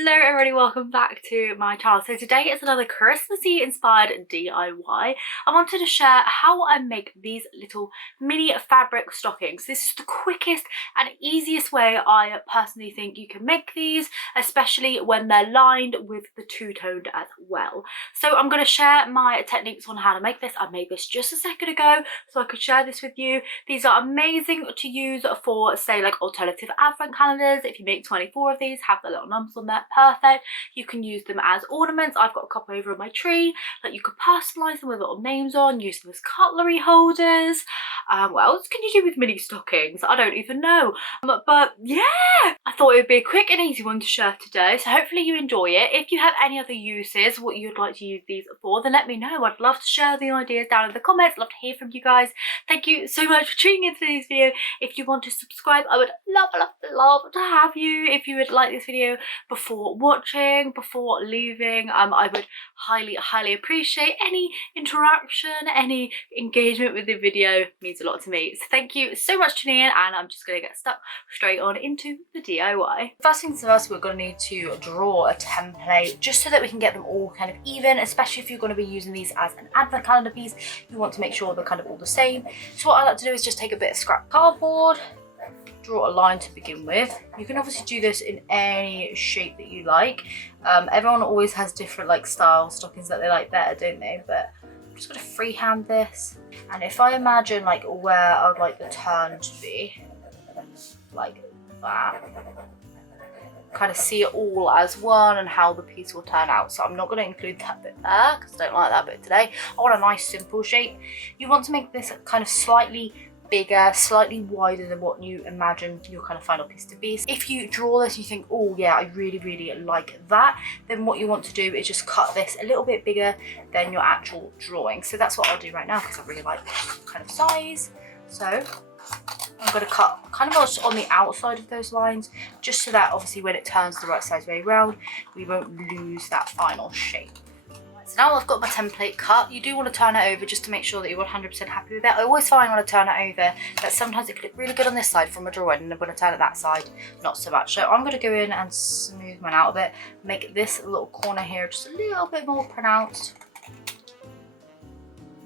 Hello everybody, welcome back to my channel. So today is another Christmassy inspired DIY. I wanted to share how I make these little mini fabric stockings. This is the quickest and easiest way I personally think you can make these, especially when they're lined with the two-toned as well. So I'm going to share my techniques on how to make this. I made this just a second ago so I could share this with you. These are amazing to use for, say, like alternative advent calendars. If you make 24 of these, have the little numbers on there, perfect. You can use them as ornaments. I've got a couple over on my tree. Like, you could personalize them with little names on, use them as cutlery holders. What else can you do with mini stockings? I don't even know. But yeah, I thought it would be a quick and easy one to share today. So hopefully you enjoy it. If you have any other uses, what you'd like to use these for, then let me know. I'd love to share the ideas down in the comments. Love to hear from you guys. Thank you so much for tuning into this video. If you want to subscribe, I would love to have you. If you would like this video before watching, before leaving, I would highly appreciate any interaction, any engagement with the video. It means a lot to me. So thank you so much for tuning in, and I'm just gonna get stuck straight on into the DIY. First things first, we're gonna need to draw a template just so that we can get them all kind of even, especially if you're going to be using these as an advent calendar piece. You want to make sure they're kind of all the same. So what I like to do is just take a bit of scrap cardboard, draw a line to begin with. You can obviously do this in any shape that you like. Everyone always has different like style stockings that they like better, don't they? But I'm just going to freehand this, and if I imagine like where I would like the turn to be, like that, kind of see it all as one and how the piece will turn out. So I'm not going to include that bit there because I don't like that bit today. I want a nice simple shape. You want to make this kind of slightly bigger, slightly wider than what you imagine your kind of final piece to be. If you draw this, you think, oh yeah, I really like that, then what you want to do is just cut this a little bit bigger than your actual drawing. So that's what I'll do right now because I really like this kind of size. So I'm going to cut kind of on the outside of those lines, just so that obviously when it turns the right size way around, we won't lose that final shape. So now I've got my template cut. You do want to turn it over just to make sure that you're 100% happy with it. I always find when I turn it over that sometimes it could look really good on this side from a drawing, and I'm going to turn it that side, not so much. So I'm going to go in and smooth mine out a bit, make this little corner here just a little bit more pronounced.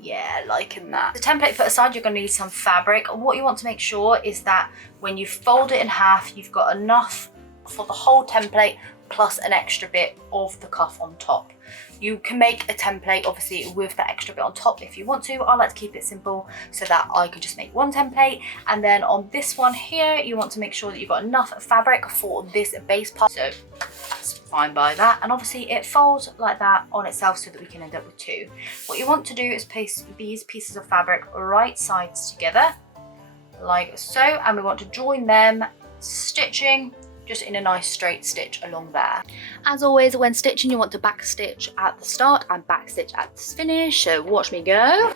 Yeah, liking that. The template put aside, you're going to need some fabric. What you want to make sure is that when you fold it in half, you've got enough for the whole template plus an extra bit of the cuff on top. You can make a template obviously with that extra bit on top if you want to. I like to keep it simple so that I can just make one template, and then on this one here you want to make sure that you've got enough fabric for this base part. So that's fine by that, and obviously it folds like that on itself so that we can end up with two. What you want to do is place these pieces of fabric right sides together like so, and we want to join them, stitching just in a nice straight stitch along there. As always, when stitching, you want to back stitch at the start and back stitch at the finish, so watch me go.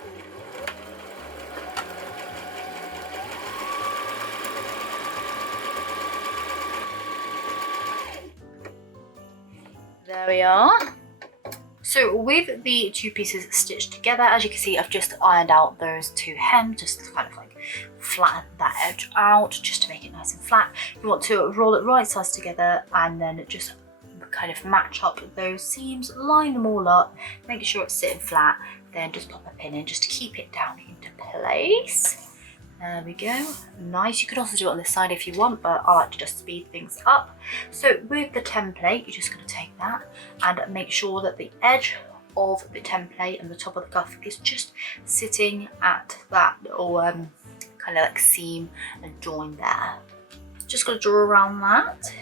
There we are. So with the two pieces stitched together, as you can see, I've just ironed out those two hems, just to kind of like flatten that edge out, just to make it nice and flat. You want to roll it right sides together and then just kind of match up those seams, line them all up, make sure it's sitting flat, then just pop a pin in just to keep it down into place. There we go, nice. You could also do it on this side if you want, but I like to just speed things up. So with the template, you're just going to take that and make sure that the edge of the template and the top of the cuff is just sitting at that little kind of like seam and join there. Just got to draw around that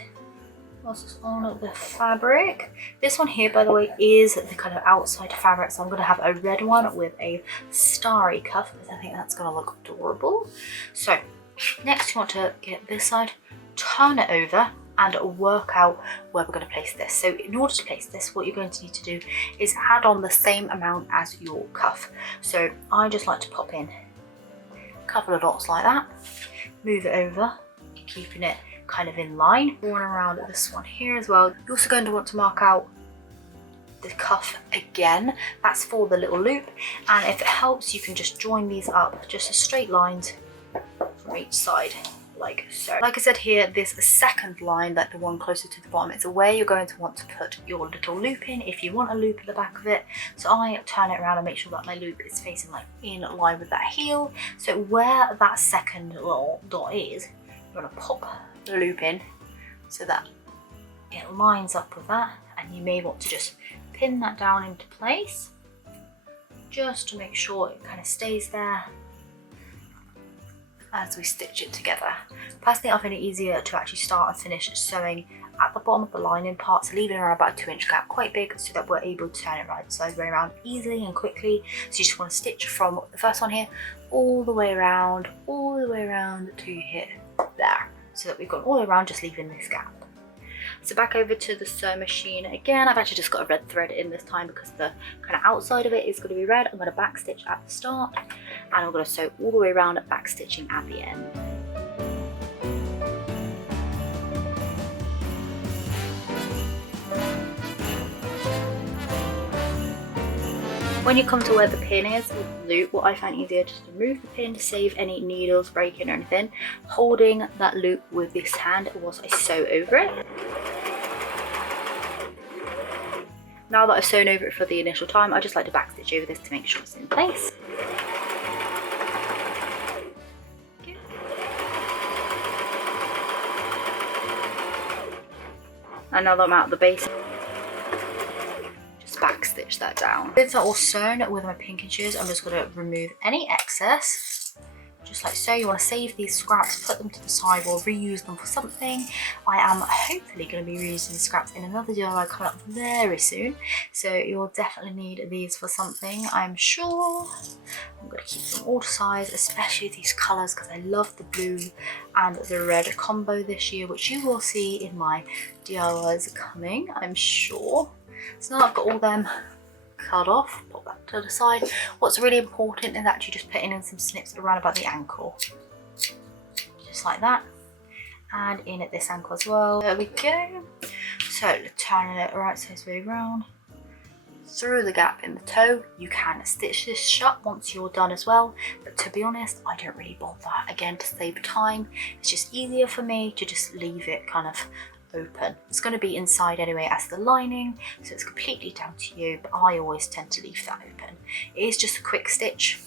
whilst it's on the fabric. This one here, by the way, is the kind of outside fabric, so I'm going to have a red one with a starry cuff because I think that's going to look adorable. So next you want to get this side, turn it over and work out where we're going to place this. So in order to place this, what you're going to need to do is add on the same amount as your cuff. So I just like to pop in a couple of dots like that, move it over, keeping it kind of in line, going around this one here as well. You're also going to want to mark out the cuff again. That's for the little loop, and if it helps, you can just join these up just as straight lines from each side like so. Like I said here, this second line, like the one closer to the bottom, it's where you're going to want to put your little loop in if you want a loop at the back of it. So I turn it around and make sure that my loop is facing like in line with that heel. So where that second little dot is, you're going to pop the loop in so that it lines up with that, and you may want to just pin that down into place just to make sure it kind of stays there as we stitch it together. Personally, I find it easier to actually start and finish sewing at the bottom of the lining part, so leaving around about a 2-inch gap quite big so that we're able to turn it right side way around easily and quickly. So you just want to stitch from the first one here all the way around to here, there, so that we've gone all the way around, just leaving this gap. So back over to the sewing machine again. I've actually just got a red thread in this time because the kind of outside of it is going to be red. I'm going to back stitch at the start, and I'm going to sew all the way around, back stitching at the end. When you come to where the pin is with the loop, what I find easier is to remove the pin to save any needles breaking or anything, holding that loop with this hand whilst I sew over it. Now that I've sewn over it for the initial time, I just like to back stitch over this to make sure it's in place. And now that I'm out of the base, just back stitch that down. Since they're all sewn with my pinking shears, I'm just going to remove any excess. Just like so. You want to save these scraps, put them to the side, or reuse them for something. I am hopefully going to be reusing the scraps in another DIY coming up very soon, so you'll definitely need these for something, I'm sure. I'm going to keep them all to size, especially these colours, because I love the blue and the red combo this year, which you will see in my DIYs coming, I'm sure. So now I've got all them cut off, put that to the side. What's really important is actually just putting in some snips around about the ankle, just like that, and in at this ankle as well. There we go. So turning it right sides way around through the gap in the toe. You can stitch this shut once you're done as well, but to be honest, I don't really bother, again, to save time. It's just easier for me to just leave it kind of open. It's going to be inside anyway as the lining, so it's completely down to you, but I always tend to leave that open. It is just a quick stitch,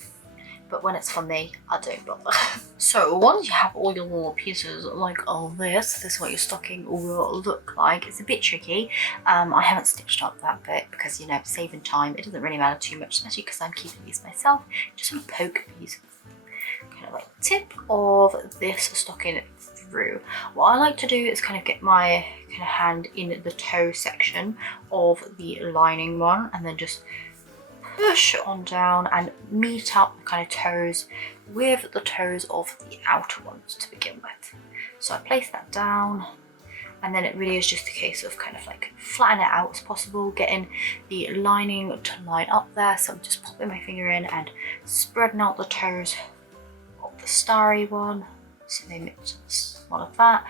but when it's for me, I don't bother. So once you have all your little pieces like all this is what your stocking will look like. It's a bit tricky. I haven't stitched up that bit because, you know, saving time, it doesn't really matter too much, especially because I'm keeping these myself. Just want to poke these kind of like tip of this stocking through. What I like to do is kind of get my kind of hand in the toe section of the lining one, and then just push on down and meet up the kind of toes with the toes of the outer ones to begin with. So I place that down, and then it really is just a case of kind of like flatten it out as possible, getting the lining to line up there. So I'm just popping my finger in and spreading out the toes of the starry one, so they mix one of that,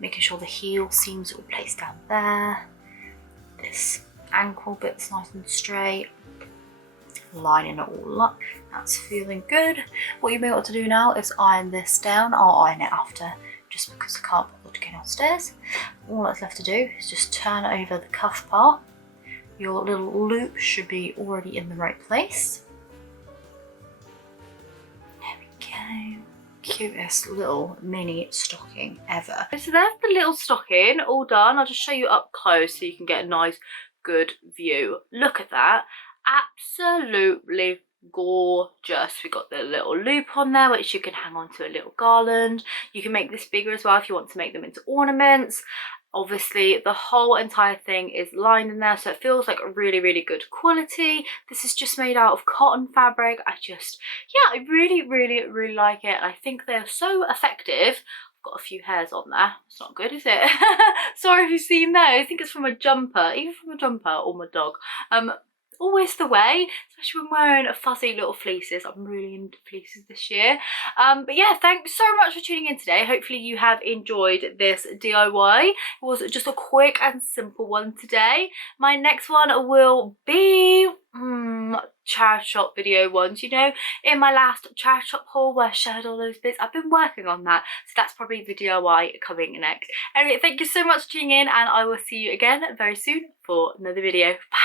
making sure the heel seams are placed down there. This ankle bit's nice and straight, lining it all up. That's feeling good. What you may want to do now is iron this down. I'll iron it after, just because I can't bother to go downstairs. All that's left to do is just turn over the cuff part. Your little loop should be already in the right place. There we go. Cutest little mini stocking ever. So there's the little stocking all done. I'll just show you up close so you can get a nice good view. Look at that, absolutely gorgeous. We got the little loop on there which you can hang on to a little garland. You can make this bigger as well if you want to make them into ornaments. Obviously the whole entire thing is lined in there, so it feels like a really good quality. This is just made out of cotton fabric. I really like it. I think they're so effective. I've got a few hairs on there. It's not good, is it? Sorry if you've seen that. I think it's from a jumper, either from a jumper or my dog. always the way, especially when wearing fuzzy little fleeces. I'm really into fleeces this year. But yeah, thanks so much for tuning in today. Hopefully you have enjoyed this DIY. It was just a quick and simple one today. My next one will be charity shop video ones. You know, in my last charity shop haul where I shared all those bits, I've been working on that, so that's probably the DIY coming next. Anyway, thank you so much for tuning in, and I will see you again very soon for another video. Bye.